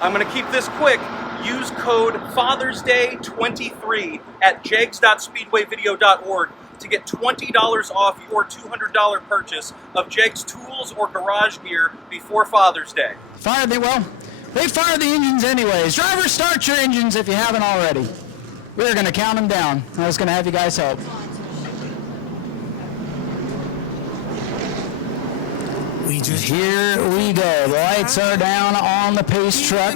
I'm going to keep this quick. Use code Father's Day 23 at jegs.speedwayvideo.org to get $20 off your $200 purchase of Jegs tools or garage gear before Father's Day. They fired the engines anyways. Drivers, start your engines if you haven't already. We're going to count them down. I was going to have you guys help. Here we go. The lights are down on the pace truck.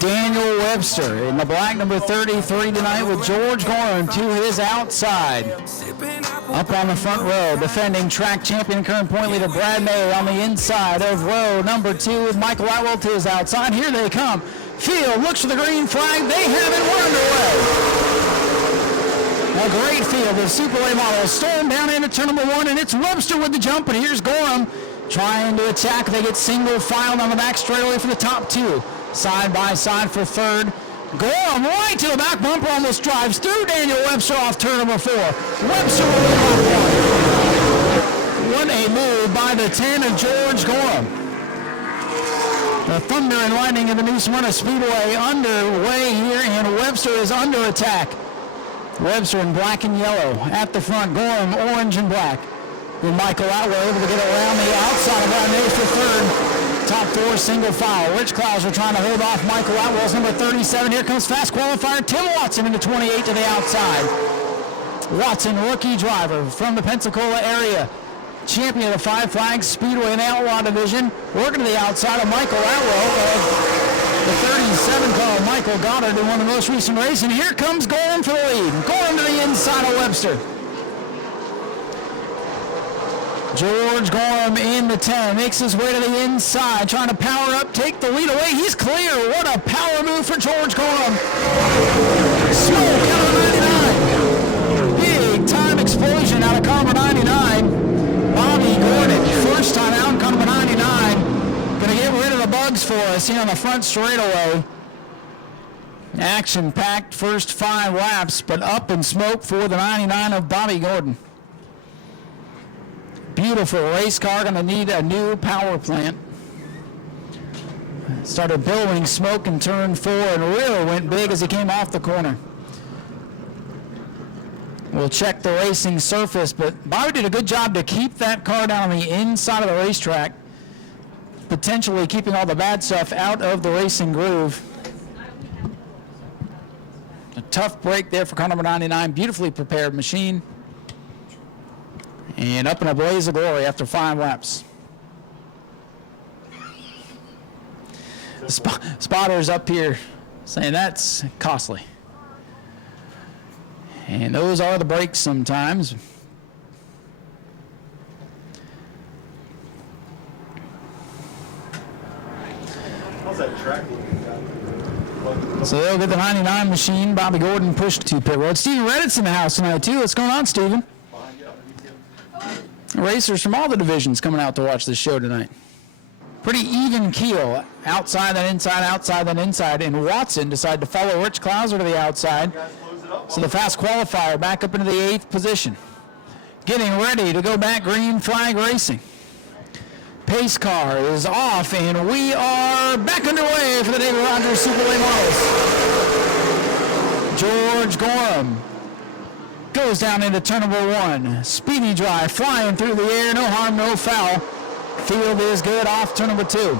Daniel Webster in the black number 33 tonight with George Gorham to his outside. Up on the front row, defending track champion, current point leader Brad May on the inside of row number 2 with Michael Atwell to his outside. Here they come. Field looks for the green flag. They have it. We're underway. A great field of Super Late models. Storm down into turn number 1, and it's Webster with the jump, and here's Gorham trying to attack. They get single filed on the back straightaway for the top 2. Side by side for third. Gorham right to the back bumper, almost drives through Daniel Webster off turn number 4. Webster will win off 1. What a move by the 10 of George Gorham. The thunder and lightning of the new Smyrna Speedway underway here, and Webster is under attack. Webster in black and yellow at the front. Gorham orange and black. Then Michael Atwell able to get around the outside of Brad May for third. Top 4 single file. Rich Clouser trying to hold off Michael Atwell's number 37. Here comes fast qualifier Tim Watson into 28 to the outside. Watson, rookie driver from the Pensacola area. Champion of the Five Flags Speedway in the Outlaw Division. Working to the outside of Michael Atwell. The 37 car, Michael Goddard, in one of the most recent races. And here comes Gorham for the lead. Gorham to the inside of Webster. George Gorham in the 10, makes his way to the inside, trying to power up, take the lead away. He's clear. What a power move for George Gorham. Smoke out of 99. Big time explosion out of car number 99. Bobby Gordon, first time out in car number 99. Going to get rid of the bugs for us here on the front straightaway. Action-packed first 5 laps, but up in smoke for the 99 of Bobby Gordon. Beautiful race car, going to need a new power plant. Started billowing smoke in turn 4 and really went big as he came off the corner. We'll check the racing surface, but Bobby did a good job to keep that car down on the inside of the racetrack, potentially keeping all the bad stuff out of the racing groove. A tough break there for car number 99, beautifully prepared machine. And up in a blaze of glory after 5 laps. Spotters up here saying that's costly. And those are the brakes sometimes. How's that track looking? So they'll get the 99 machine. Bobby Gordon pushed to pit road. Steven Reddit's in the house tonight too. What's going on, Steven? Racers from all the divisions coming out to watch this show tonight. Pretty even keel. Outside then inside, and Watson decided to follow Rich Clouser to the outside. So the fast qualifier back up into the 8th position. Getting ready to go back green flag racing. Pace car is off, and we are back underway for the David Rogers Super Late Models. George Gorham goes down into turn number 1. Speedy drive, flying through the air, no harm, no foul. Field is good off turn number 2.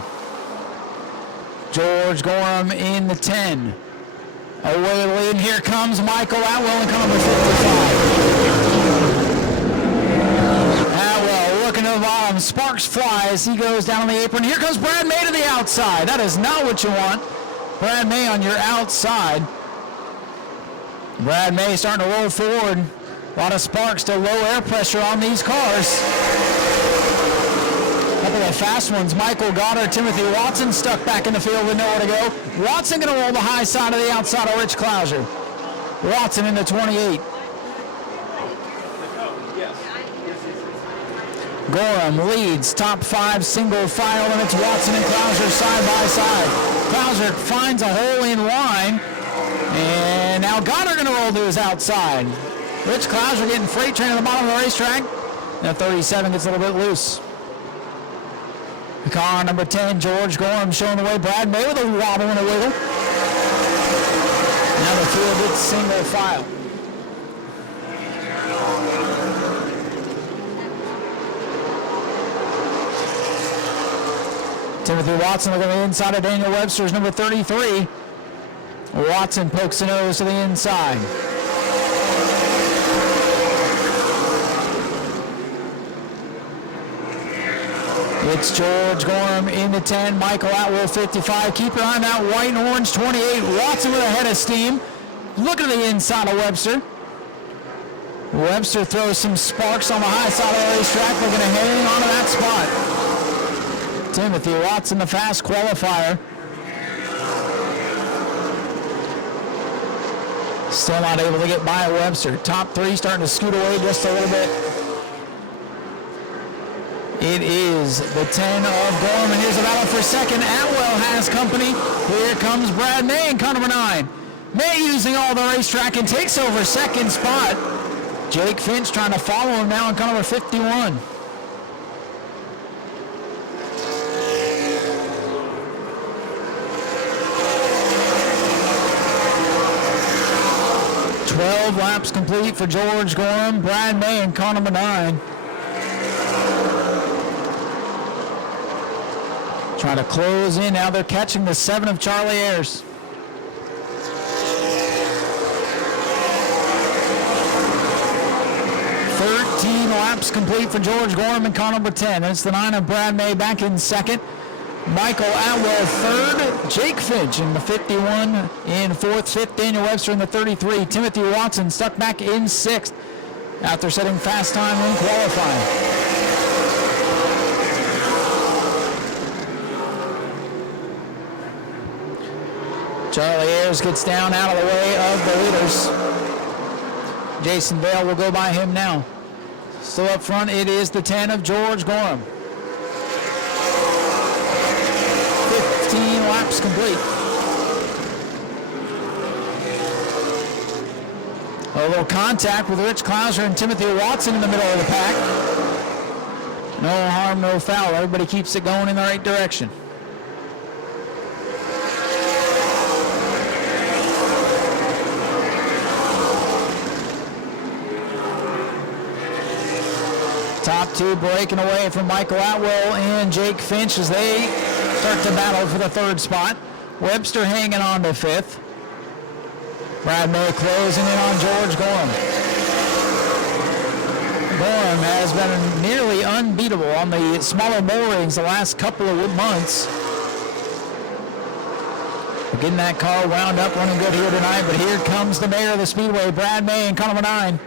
George Gorham in the 10. Away the lead, here comes Michael Atwell in car number 55. Atwell looking to the bottom, sparks fly as he goes down on the apron. Here comes Brad May to the outside. That is not what you want. Brad May on your outside. Brad May starting to roll forward. A lot of sparks to low air pressure on these cars. A couple of fast ones. Michael Goddard, Timothy Watson stuck back in the field with nowhere to go. Watson going to roll the high side of the outside of Rich Clouser. Watson into 28. Gorham leads top 5 single file, and it's Watson and Clouser side by side. Clouser finds a hole in line. And now Goddard going to roll to his outside. Rich Clouser getting freight train at the bottom of the racetrack. Now 37 gets a little bit loose. Car number 10, George Gorham showing the way. Brad May with a wobble and a wiggle. Now the field gets single file. Timothy Watson looking on the inside of Daniel Webster's number 33. Watson pokes the nose to the inside. It's George Gorham in the 10, Michael Atwell 55. Keep your eye on that white and orange 28. Watson with a head of steam. Look at the inside of Webster. Webster throws some sparks on the high side of the racetrack, looking to hang on to that spot. Timothy Watson, the fast qualifier. Still not able to get by Webster. Top three starting to scoot away just a little bit. It is the 10 of Gorham, and here's a battle for second. Atwell has company. Here comes Brad May in car number 9. May using all the racetrack and takes over second spot. Jake Finch trying to follow him now in car number 51. Laps complete for George Gorham. Brad May in car number 9. Trying to close in. Now they're catching the 7 of Charlie Ayers. Laps complete for George Gorham in car number 10. It's the 9 of Brad May back in second. Michael Atwell third. Jake Finch in the 51 in fourth. Fifth, Daniel Webster in the 33. Timothy Watson stuck back in sixth after setting fast time in qualifying. Charlie Ayers gets down out of the way of the leaders. Jason Bale will go by him now. Still up front, it is the 10 of George Gorham. 15 laps complete. A little contact with Rich Klauser and Timothy Watson in the middle of the pack. No harm, no foul. Everybody keeps it going in the right direction. Top two breaking away from Michael Atwell and Jake Finch as they start to battle for the third spot. Webster hanging on to fifth. Brad May closing in on George Gorham. Gorham has been nearly unbeatable on the smaller bull rings the last couple of months. We're getting that car wound up, running good here tonight, but here comes the mayor of the Speedway, Brad May in car number 9.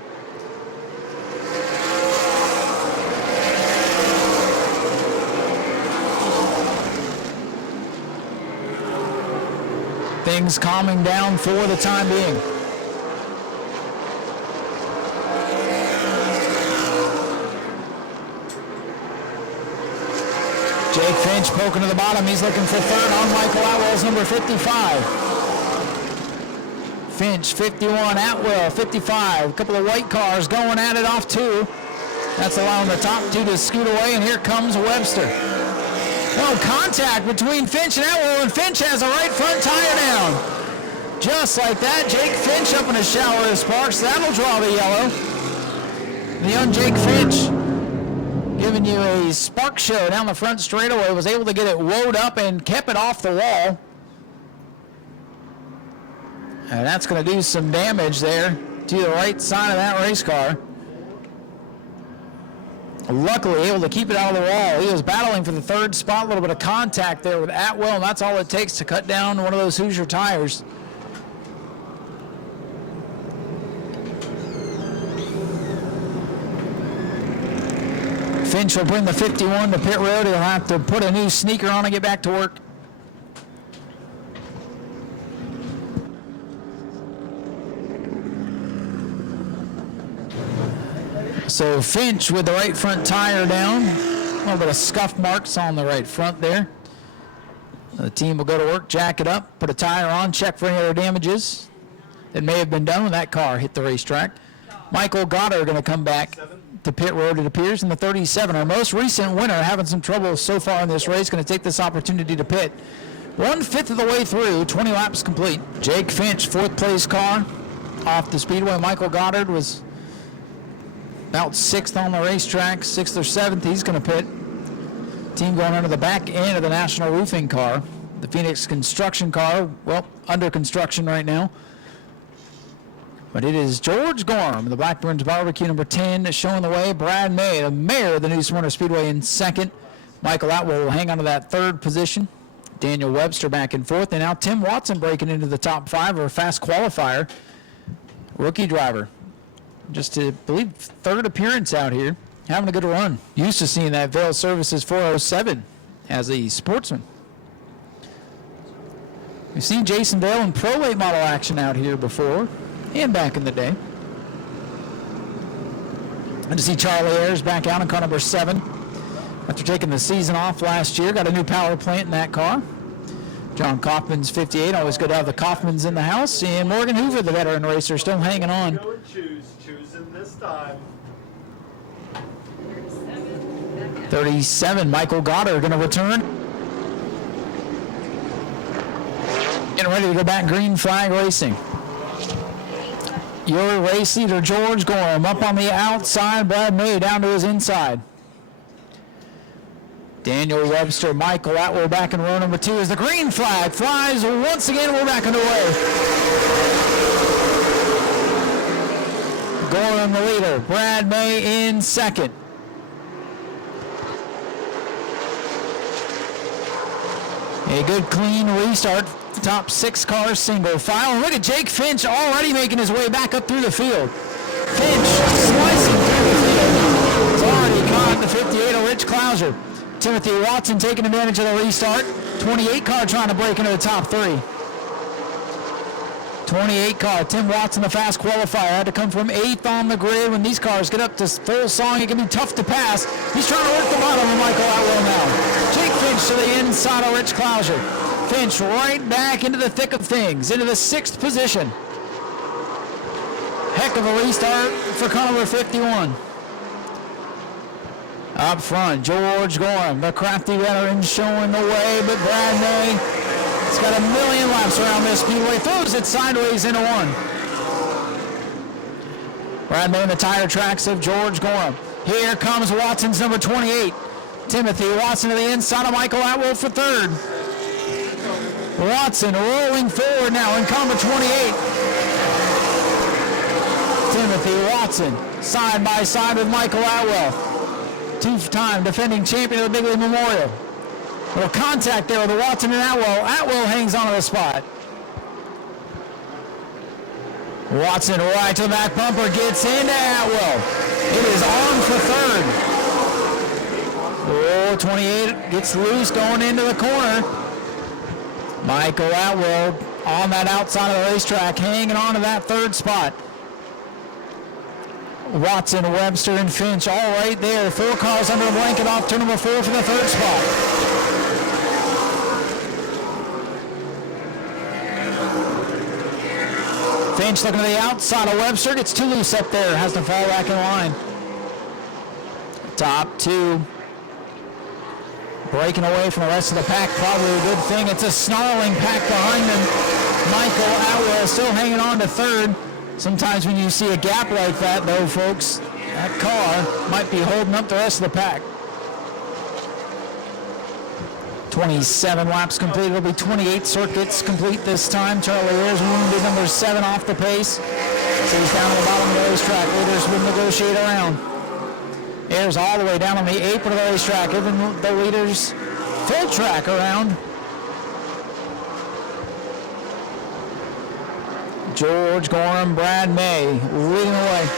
Things calming down for the time being. Jake Finch poking to the bottom. He's looking for third on Michael Atwell's number 55. Finch 51, Atwell 55. A couple of white cars going at it off two. That's allowing the top two to scoot away, and here comes Webster. Well, contact between Finch and Atwell, and Finch has a right front tire down. Just like that, Jake Finch up in a shower of sparks. That'll draw the yellow. The young Jake Finch giving you a spark show down the front straightaway, was able to get it woed up and kept it off the wall. And that's going to do some damage there to the right side of that race car. Luckily able to keep it out of the wall. He was battling for the third spot, a little bit of contact there with Atwell, and that's all it takes to cut down one of those Hoosier tires. Finch will bring the 51 to pit road. He'll have to put a new sneaker on and get back to work. So Finch with the right front tire down. A little bit of scuff marks on the right front there. The team will go to work, jack it up, put a tire on, check for any other damages that may have been done when that car hit the racetrack. Michael Goddard going to come back to pit road, it appears, in the 37. Our most recent winner, having some trouble so far in this race, going to take this opportunity to pit. 1/5 of the way through, 20 laps complete. Jake Finch, 4th place car off the speedway. Michael Goddard was about 6th on the racetrack, 6th or 7th. He's going to pit. Team going under the back end of the National Roofing car. The Phoenix construction car, well, under construction right now. But it is George Gorham, the Blackburn's Barbecue number 10, showing the way. Brad May, the mayor of the new Smyrna Speedway, in 2nd. Michael Atwell will hang on to that 3rd position. Daniel Webster back in 4th. And now Tim Watson breaking into the top 5, or fast qualifier. Rookie driver. Just, I believe, 3rd appearance out here. Having a good run. Used to seeing that Vail Services 407 as a sportsman. We've seen Jason Vail in pro late model action out here before and back in the day. And to see Charlie Ayers back out in car number 7 after taking the season off last year. Got a new power plant in that car. John Kaufman's 58. Always good to have the Kaufmans in the house. And Morgan Hoover, the veteran racer, still hanging on. Go and choosing this time. 37, Michael Goddard going to return. Getting ready to go back green flag racing. Your race leader, George Gorham, up on the outside. Brad May down to his inside. Daniel Webster, Michael Atwell back in row number 2 as the green flag flies once again. We're back underway. Gorham the leader, Brad May in 2nd. A good clean restart. Top 6 cars single file. Look at Jake Finch already making his way back up through the field. Finch slicing through the field. It's already caught the 58 of Rich Clouser. Timothy Watson taking advantage of the restart. 28 car trying to break into the top 3. 28 car. Tim Watson, the fast qualifier, had to come from 8th on the grid. When these cars get up to full song, it can be tough to pass. He's trying to work the bottom of Michael Atwell now. Jake Finch to the inside of Rich Clouser. Finch right back into the thick of things, into the 6th position. Heck of a restart for car number 51. Up front, George Gorham, the crafty veteran, showing the way, but Brad May, he's got a million laps around this speedway, throws it sideways into 1. Brad May in the tire tracks of George Gorham. Here comes Watson's number 28. Timothy Watson to the inside of Michael Atwell for 3rd. Watson rolling forward now in car number 28. Timothy Watson side by side with Michael Atwell. 2-time defending champion of the Big League Memorial. A little contact there with Watson and Atwell. Atwell hangs onto the spot. Watson right to the back bumper, gets into Atwell. It is on for 3rd. Oh, 28 gets loose going into the corner. Michael Atwell on that outside of the racetrack, hanging on to that 3rd spot. Watson, Webster, and Finch all right there. 4 cars under a blanket off turn number 4 for the 3rd spot. Finch looking to the outside of Webster, gets too loose up there, has to fall back in line. Top 2. Breaking away from the rest of the pack, probably a good thing. It's a snarling pack behind them. Michael Atwell still hanging on to 3rd. Sometimes when you see a gap like that, though, folks, that car might be holding up the rest of the pack. 27 laps complete. It'll be 28 circuits complete this time. Charlie Ayers wounded number 7 off the pace. So he's down at the bottom of the racetrack. Leaders would negotiate around. Ayers all the way down on the apron of the racetrack. Even the leaders full track around. George Gorham, Brad May leading the way.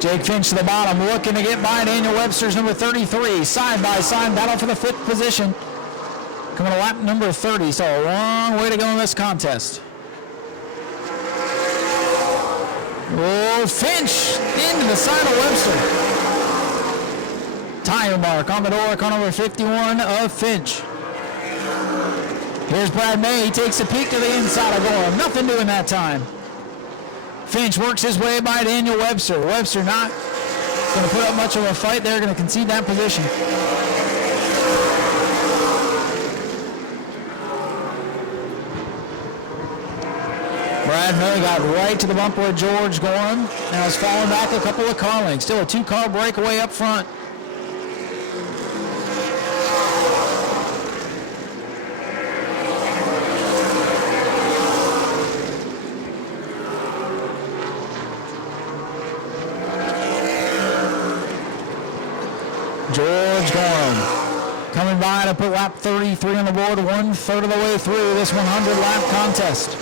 Jake Finch to the bottom, looking to get by Daniel Webster's number 33. Side by side battle for the 5th position. Coming to lap number 30, so a long way to go in this contest. Oh, Finch into the side of Webster. Tire mark on the door, car number 51 of Finch. Here's Brad May. He takes a peek to the inside of Gorham. Nothing doing that time. Finch works his way by Daniel Webster. Webster not going to put up much of a fight there. Going to concede that position. Brad May got right to the bumper of George Gorham. Now he's falling back a couple of car lengths. Still a 2-car breakaway up front. George Gorham coming by to put lap 33 on the board, 1/3 of the way through this 100-lap contest.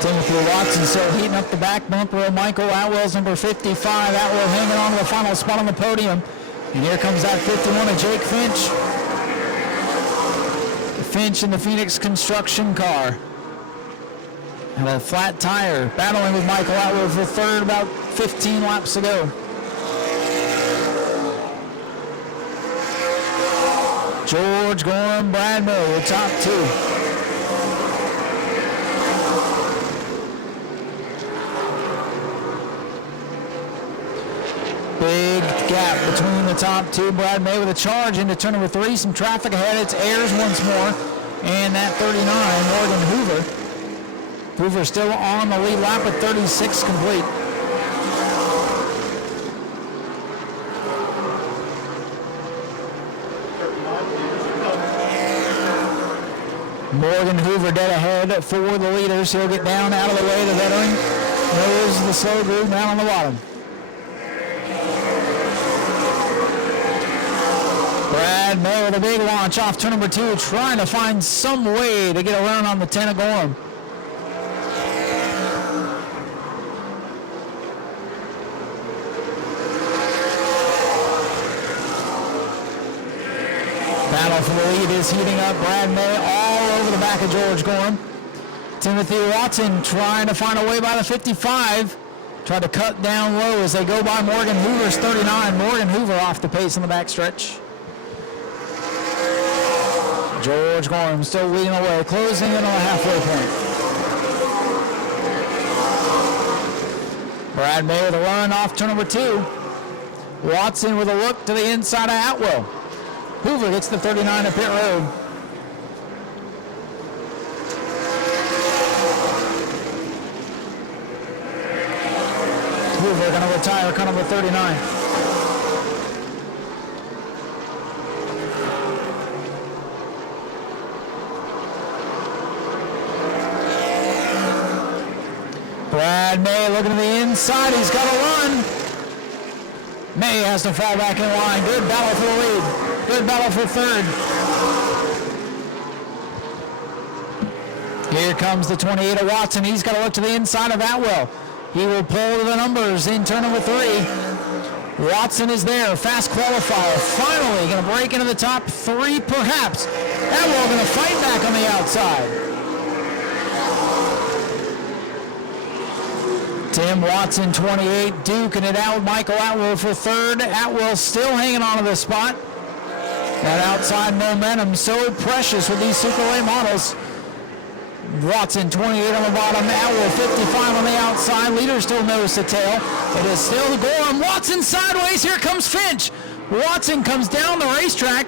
Timothy Watson still heating up the back bumper of Michael Atwell's number 55. Atwell hanging on to the final spot on the podium. And here comes that 51 of Jake Finch. Finch in the Phoenix construction car. And a flat tire, battling with Michael Atwell for third about 15 laps ago. George Gorham, Brad May, the top two. Big gap between the top two. Brad May with a charge into turn number 3. Some traffic ahead. It's Ayers once more. And that 39, Morgan Hoover. Hoover still on the lead lap at 36 complete. Morgan Hoover dead ahead for the leaders. He'll get down out of the way. The veteran knows the slow groove down on the bottom. Brad May with a big launch off turn number 2, trying to find some way to get around on the 10 of Gorham. Battle for the lead is heating up. Brad May all over the back of George Gorham. Timothy Watson trying to find a way by the 55. Tried to cut down low as they go by Morgan Hoover's 39. Morgan Hoover off the pace on the backstretch. George Gorham still leading away, closing in on the halfway point. Brad May with a run off turn number 2. Watson with a look to the inside of Atwell. Hoover gets the 39 at pit road. Hoover going to retire car number 39. Brad May looking to the inside. He's got to run. May has to fall back in line. Good battle for the lead. Good battle for third. Here comes the 28 of Watson. He's got to look to the inside of Atwell. He will pull to the numbers in turn number 3. Watson is there. Fast qualifier. Finally going to break into the top 3 perhaps. Atwell going to fight back on the outside. Tim Watson, 28, duking it out with Michael Atwell for third. Atwell still hanging on to the spot. That outside momentum so precious with these Super Late models. Watson, 28 on the bottom. Atwell, 55 on the outside. Leader still nose to tail. It is still Gorham. Watson sideways. Here comes Finch. Watson comes down the racetrack.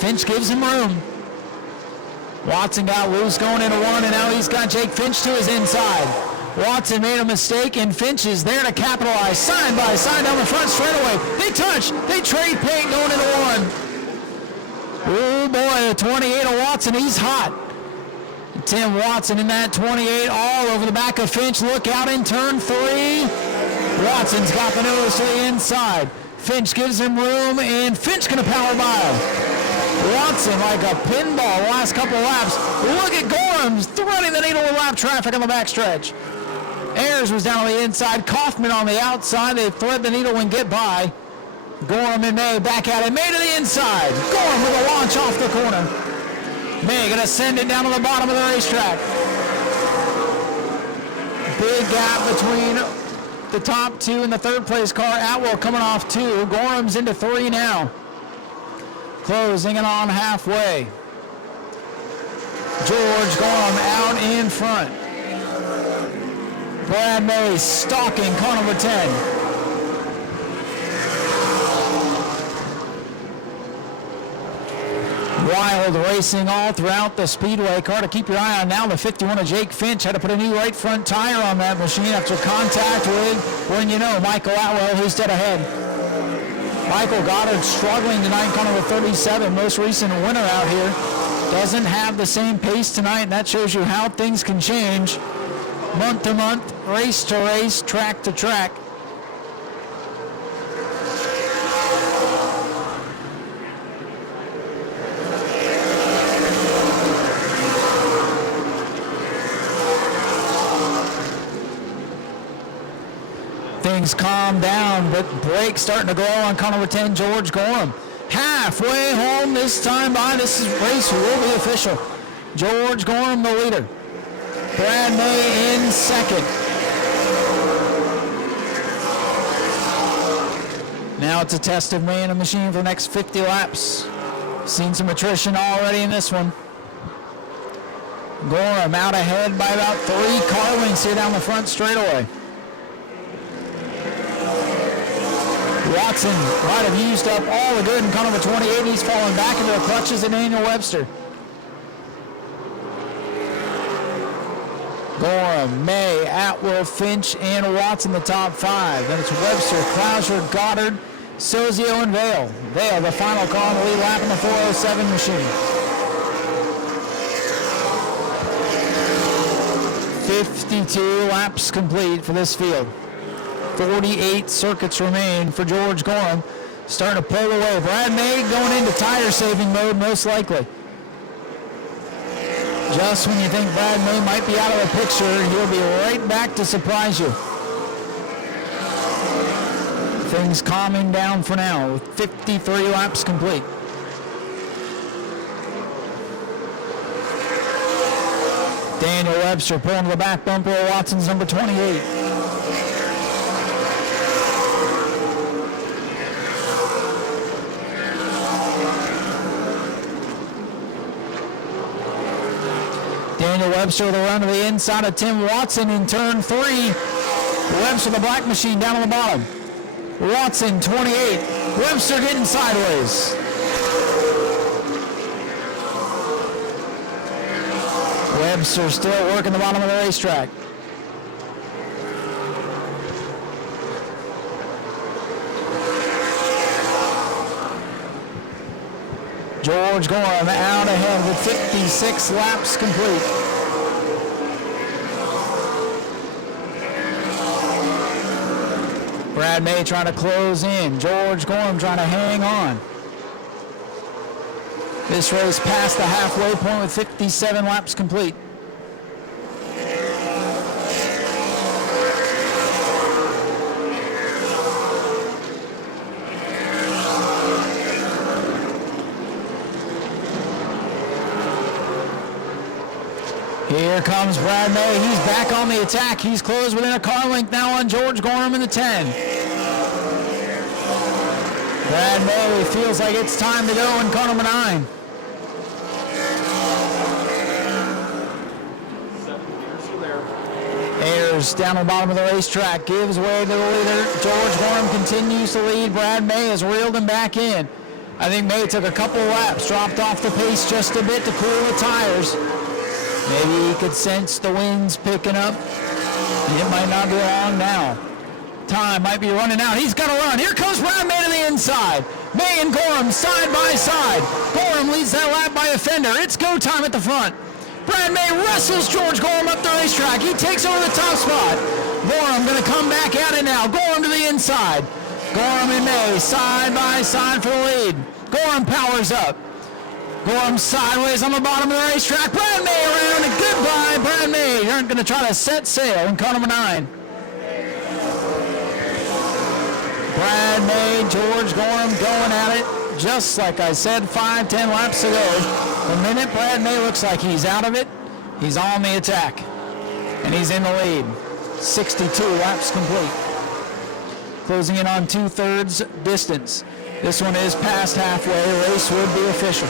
Finch gives him room. Watson got loose going into 1, and now he's got Jake Finch to his inside. Watson made a mistake, and Finch is there to capitalize. Side by side down the front straightaway. They touch. They trade paint going into 1. Oh boy, the 28 of Watson, he's hot. Tim Watson in that 28 all over the back of Finch. Look out in turn 3. Watson's got the nose to the inside. Finch gives him room, and Finch going to power by him. Watson like a pinball the last couple laps. Look at Gorham's threading the needle with lap traffic on the backstretch. Ayers was down on the inside. Kaufman on the outside. They thread the needle and get by. Gorham and May back at it. May to the inside. Gorham with a launch off the corner. May going to send it down to the bottom of the racetrack. Big gap between the top two and the third place car. Atwell coming off 2. Gorham's into 3 now. Closing in on halfway. George Gorham out in front. Brad May stalking car number 10. Wild racing all throughout the Speedway. Car to keep your eye on now, the 51 of Jake Finch had to put a new right front tire on that machine after contact with, when you know, Michael Atwell, who's dead ahead. Michael Goddard struggling tonight, car number 37, most recent winner out here. Doesn't have the same pace tonight, and that shows you how things can change month to month, race to race, track to track. Things calm down, but brakes starting to go on car number 10, George Gorham. Halfway home this time by. This race will be official. George Gorham, the leader. Brad May in second. Now it's a test of May and a machine for the next 50 laps. Seen some attrition already in this one. Gorham out ahead by about 3 car lengths here down the front straightaway. Watson might have used up all the good in car number 28. He's falling back into the clutches of Daniel Webster. Gorham, May, Atwell, Finch, and Watson the top 5. Then it's Webster, Crouser, Goddard, Sozio, and Vale. Vale, the final car on the lead lap in the 407 machine. 52 laps complete for this field. 48 circuits remain for George Gorham. Starting to pull away. Brad May going into tire saving mode most likely. Just when you think Brad May might be out of the picture, he'll be right back to surprise you. Things calming down for now with 53 laps complete. Daniel Webster pulling to the back bumper of Watson's number 28. Daniel Webster with a run to the inside of Tim Watson in turn 3. Webster, the black machine, down on the bottom. Watson, 28. Webster getting sideways. Webster still working the bottom of the racetrack. George Gorham out ahead with 56 laps complete. Brad May trying to close in. George Gorham trying to hang on. This race past the halfway point with 57 laps complete. Here comes Brad May. He's back on the attack. He's closed within a car length now on George Gorham in the 10. Brad May feels like it's time to go in car number 9. Ayers down on the bottom of the racetrack gives way to the leader. George Gorham continues to lead. Brad May has reeled him back in. I think May took a couple laps, dropped off the pace just a bit to cool the tires. Maybe he could sense the winds picking up. It might not be long now. Time might be running out. He's got to run. Here comes Brad May to the inside. May and Gorham side by side. Gorham leads that lap by a fender. It's go time at the front. Brad May wrestles George Gorham up the racetrack. He takes over the top spot. Gorham going to come back at it now. Gorham to the inside. Gorham and May side by side for the lead. Gorham powers up. Gorham sideways on the bottom of the racetrack. Brad May around and goodbye. Brad May. You're going to try to set sail in car number 9. Brad May, George Gorham going at it, just like I said 5-10 laps ago. The minute Brad May looks like he's out of it, he's on the attack, and he's in the lead. 62 laps complete. Closing in on 2/3 distance. This one is past halfway. Race would be official.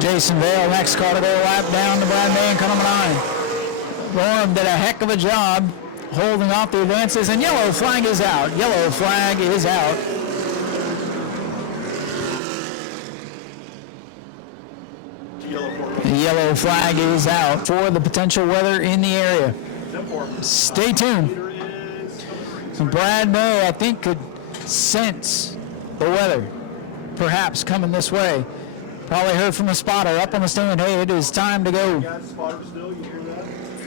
Jason Vale, next car to go a lap down to Brad May in car number 9. Gorham did a heck of a job holding off the advances, and yellow flag is out. Yellow flag is out. The yellow flag is out for the potential weather in the area. Stay tuned. So Brad May, I think, could sense the weather perhaps coming this way. Probably heard from the spotter up on the stand, hey, it is time to go.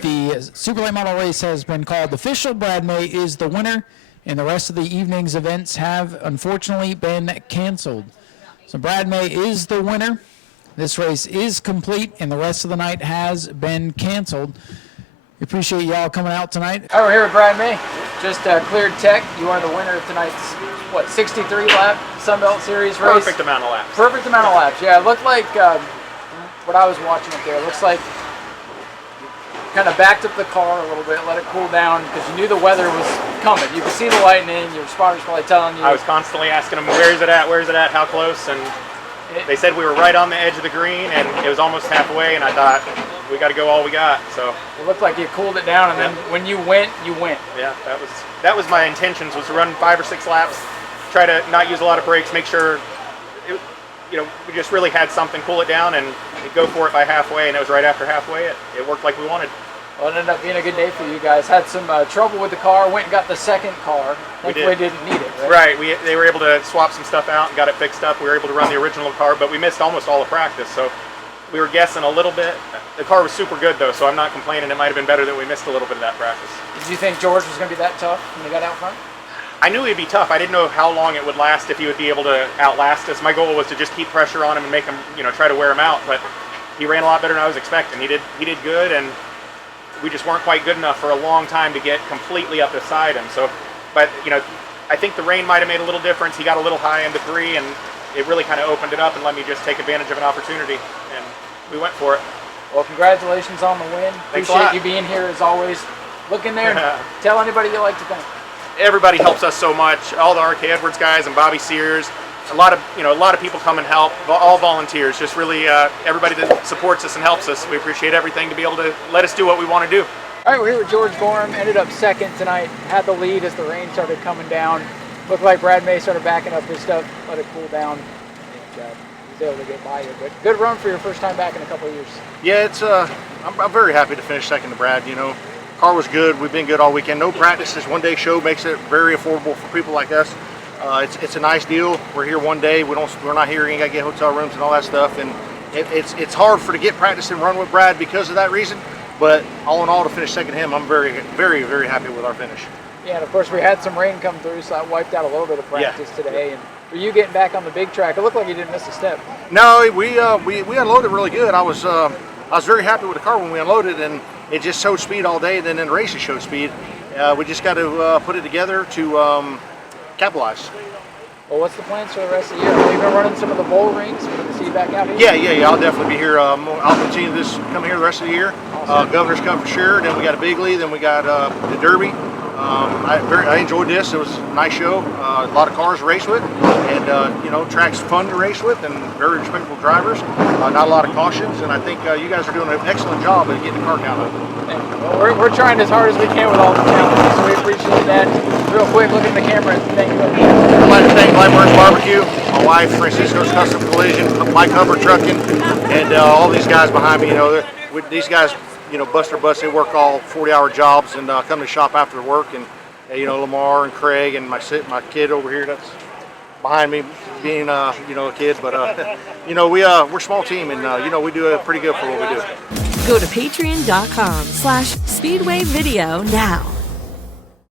The Super Late Model race has been called official. Brad May is the winner, and the rest of the evening's events have unfortunately been canceled. So Brad May is the winner. This race is complete, and the rest of the night has been canceled. We appreciate y'all coming out tonight. All right, we're here with Brad May. Just cleared tech. You are the winner of tonight's, 63 lap Sunbelt Series race? Perfect amount of laps. Perfect amount of laps, yeah. It looked like, what I was watching up there, it looks like kind of backed up the car a little bit, let it cool down, because you knew the weather was coming. You could see the lightning. Your spotter's probably telling you. I was constantly asking them, where is it at, how close? And they said we were right on the edge of the green, and it was almost halfway, and I thought, we got to go all we got. So it looked like you cooled it down, and then when you went, you went. Yeah, that was my intentions, was to run 5 or 6 laps, try to not use a lot of brakes, make sure we just really had something, cool it down, and go for it by halfway. And it was right after halfway. It worked like we wanted. Well, it ended up being a good day for you guys. Had some trouble with the car. Went and got the second car. Thankfully, didn't need it. Right. They were able to swap some stuff out and got it fixed up. We were able to run the original car, but we missed almost all of practice. So we were guessing a little bit. The car was super good though, so I'm not complaining. It might have been better that we missed a little bit of that practice. Did you think George was going to be that tough when he got out front? I knew he'd be tough. I didn't know how long it would last, if he would be able to outlast us. My goal was to just keep pressure on him and make him, try to wear him out. But he ran a lot better than I was expecting. He did good, and we just weren't quite good enough for a long time to get completely up beside him. So, but I think the rain might have made a little difference. He got a little high into 3, and it really kind of opened it up and let me just take advantage of an opportunity, and we went for it. Well, congratulations on the win. Thanks Appreciate you being here as always. Look in there. Tell anybody you like to thank. Everybody helps us so much. All the RK Edwards guys and Bobby Sears. A lot of people come and help. All volunteers. Just really everybody that supports us and helps us. We appreciate everything to be able to let us do what we want to do. All right, we're here with George Gorham. Ended up second tonight. Had the lead as the rain started coming down. Looked like Brad May started backing up his stuff. Let it cool down. And he was able to get by you. But good run for your first time back in a couple of years. Yeah, it's I'm very happy to finish second to Brad. Car was good. We've been good all weekend. No practice. This one-day show makes it very affordable for people like us. It's a nice deal. We're here one day. We're not here. You ain't got to get hotel rooms and all that stuff. And it's hard to get practice and run with Brad because of that reason. But all in all, to finish second to him, I'm very, very, very happy with our finish. Yeah, and of course we had some rain come through, so that wiped out a little bit of practice today. And for you getting back on the big track, it looked like you didn't miss a step. No, we unloaded really good. I was very happy with the car when we unloaded, and it just showed speed all day. Then in the races showed speed. We just got to put it together to capitalize. Well, what's the plans for the rest of the year? Have you been running some of the bowl rings? We're going to see you back out here? Yeah. I'll definitely be here. I'll continue this, come here the rest of the year. Awesome. Governor's Cup for sure. Then we got a Bigley. Then we got the Derby. I enjoyed this. It was a nice show. A lot of cars to race with, and track's fun to race with, and very respectable drivers. Not a lot of cautions, and I think you guys are doing an excellent job at getting the car count up. Well, we're trying as hard as we can with all the challenges, so we appreciate that. Real quick, look at the camera and thank you. I'd like to thank Lightworks Barbecue, my wife, Francisco's Custom Collision, Mike Hubbard Trucking, and all these guys behind me. These guys, bust their butts. They work all 40-hour jobs and come to shop after work. And Lamar and Craig and my kid over here that's behind me, being a kid. But we're a small team, and we do pretty good for what we do. Go to patreon.com/speedwayvideo now